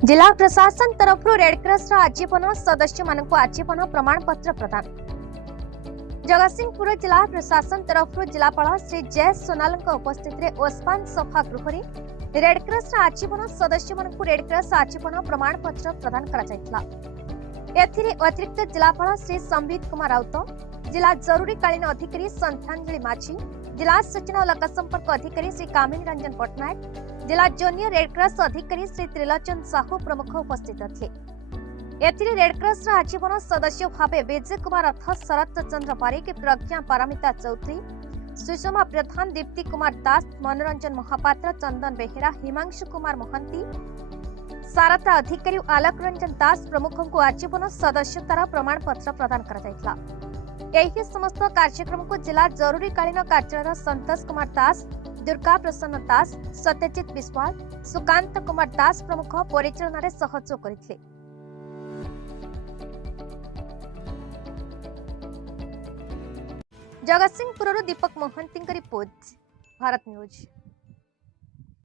जिला प्रशासन तरफ रेडक्रॉस आजीवन सदस्य मानक आजीवन प्रमाण पत्र प्रदान। जगतसिंहपुर जिला प्रशासन तरफ जिलापाल श्री जय सोनाल उपस्थित में ओस्मान सभा गृह रेडक्रॉस आजीवन सदस्य मानक रेडक्रॉस आजीवन प्रमाण पत्र प्रदान करा। अतिरिक्त जिलापाल श्री संबित कुमार राउत, जिला जरूरीकालीन अधिकारी संध्यांजलि माझी, जिला सूचना और लोक संपर्क अधिकारी श्री कामिनी रंजन पट्टनायक, जिला जूनियर रेडक्रॉस अधिकारी श्री त्रिलोचन साहू प्रमुख उपस्थित थे। रेडक्रॉस आजीवन सदस्य भाव विजय कुमार रथ, शरत चंद्र पारिक, प्रज्ञा पारामिता चौधरी, सुषमा प्रधान, दीप्ति कुमार दास, मनोरंजन महापात्र, चंदन बेहेरा, हिमांशु कुमार मोहंती, सारथा अधिकारी आलोक रंजन दास प्रमुख को आजीवन सदस्यतार प्रमाण पत्र प्रदान करा। यही समस्त कार्यक्रम को जिला जरूरीकालीन कार्यालय संतोष कुमार दास, दुर्गा प्रसन्न दास, सत्यजित विश्वाल, सुकांत कुमार दास प्रमुख परिचालन सहयोग करथिले। जगतसिंहपुर दीपक मोहंती रिपोर्ट, भारत न्यूज।